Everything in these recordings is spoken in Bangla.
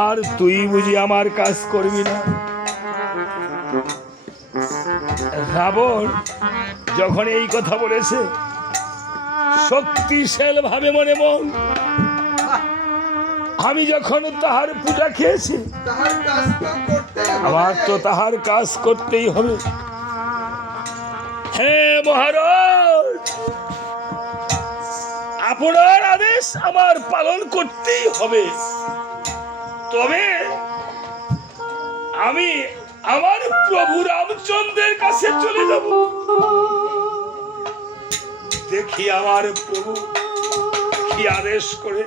আর তুই বুঝি আমার কাজ করবি না? রাবণ যখন এই কথা বলেছে, শক্তিশাল ভাবে মনে মন আমি যখন তাহার পূজা খেয়েছি, আমার তো তাহার কাজ করতেই হবে। হে মহারাজ, আপনার আদেশ আমার পালন করতেই হবে। তবে আমি আমার প্রভু রামচন্দ্রের কাছে চলে যাব, দেখি আমার প্রভু কি আদেশ করে।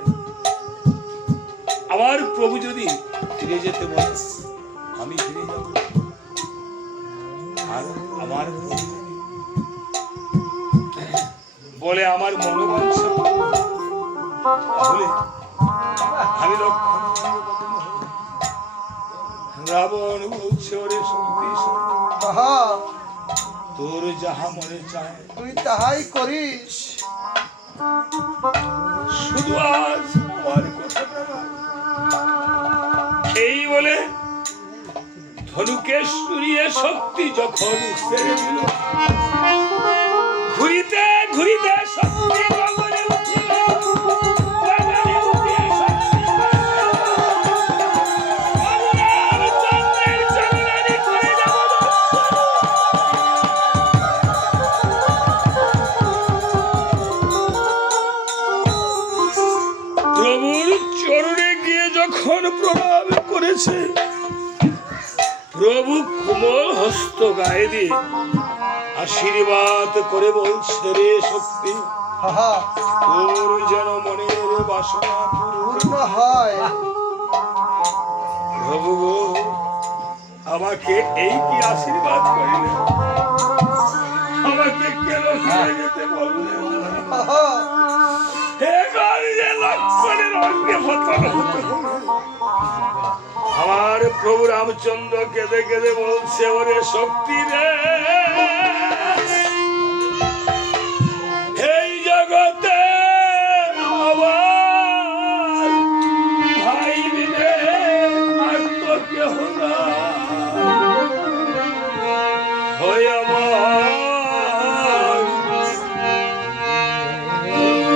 আমার প্রভু যদি ফিরে যেতে বলে আমি ফিরে যাব, আর আমার প্রভু বলে আমার মনোবাঞ্ছা তাহলে আমি লক্ষণ। রাবণ বলছে, ওরে শক্তি তোর যাহা মনে চায় তুই তাহাই করিস, শুধু আজ আমার কথাটা এই বলে ধনুকে সরিয়ে শক্তি যখন ছেড়ে দিল, ঘুরিতে ঘুরিতে শক্তি গগনে উঠিল। গগনে উঠিয়া শক্তি রামচন্দ্রের চরণানি করে যাব দর্শন। প্রভুর চরণে গিয়ে যখন প্রণাম করেছে, প্রভু কোমল হস্ত গায়ে দিয়ে আশীর্বাদ করে বলছে, রে শক্তি তোর যেন মনের বাসনা পূর্ণ হয়। প্রভু গো, আমাকে এই কি আশীর্বাদ করিলে? আমাকে কেন ফিরে যেতে বললে? লক্ষণের অঙ্গে পতন হতে হবে। আমার প্রভু রামচন্দ্র কেঁদে কেঁদে বলছে, ওরে শক্তি রে, এই জগতে আমার ভাই বিনে আর তো কেহ না। হই আমার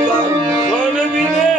লক্ষণ বিনে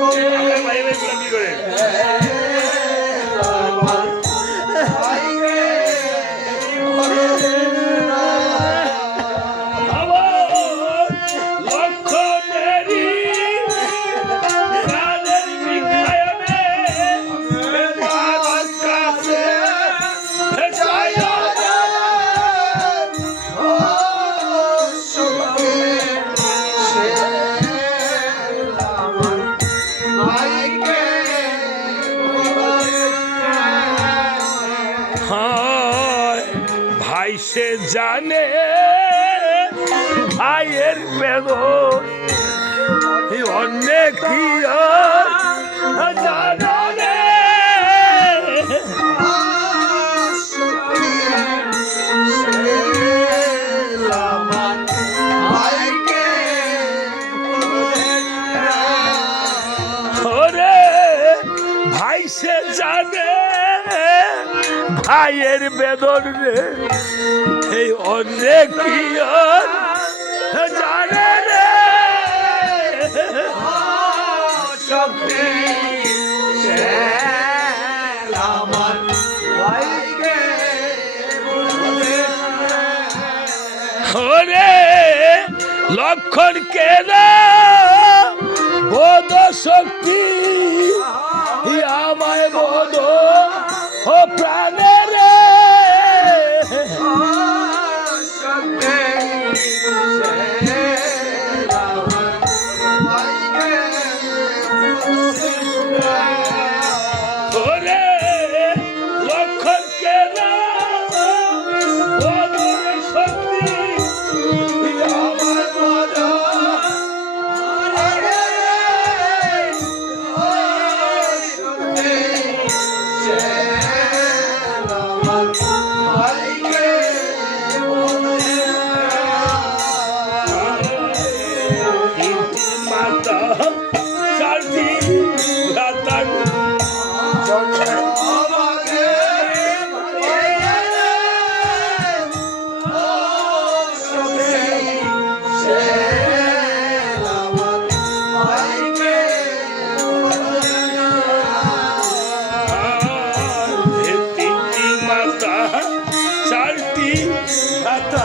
আপনার ভাই ভাই গুলা কি করে? আমার লক্ষণেরই প্রাণের বিখায়নে তোমার কাছে চাইয়া হায় ভাই সে জানে ভাইয়ের বেদন অনেক কি আর জানা রে ওরে ভাই সে জানে ভাইয়ের বেদন রে এই অনেক কি আর জানে রে ওরে লক্ষণ কেন বোধ শক্তি আমায় বোধ ও প্রাণের ওরে লক্ষণ কেন বোধ শক্তি আমায় বোধ মাতা চারটি ভ্রাতা তিনটি মাতা চারটি ভ্রাতা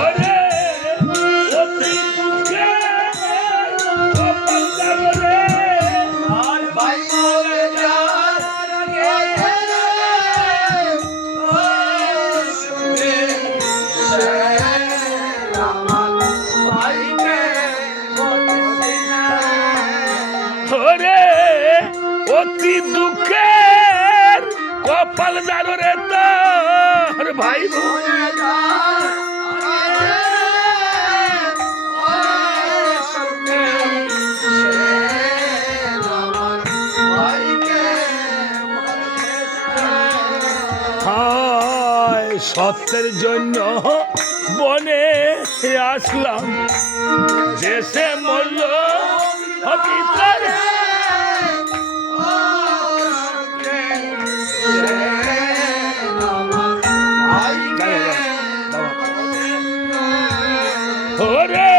ওরে অতি দুঃখে কপাল জাগরে ওরে অতি দুঃখের কপাল জাগরে তোর ভাই বোন হায় সত্যের জন্য বনে আসলাম দেশে মরল ভিতরে ওরে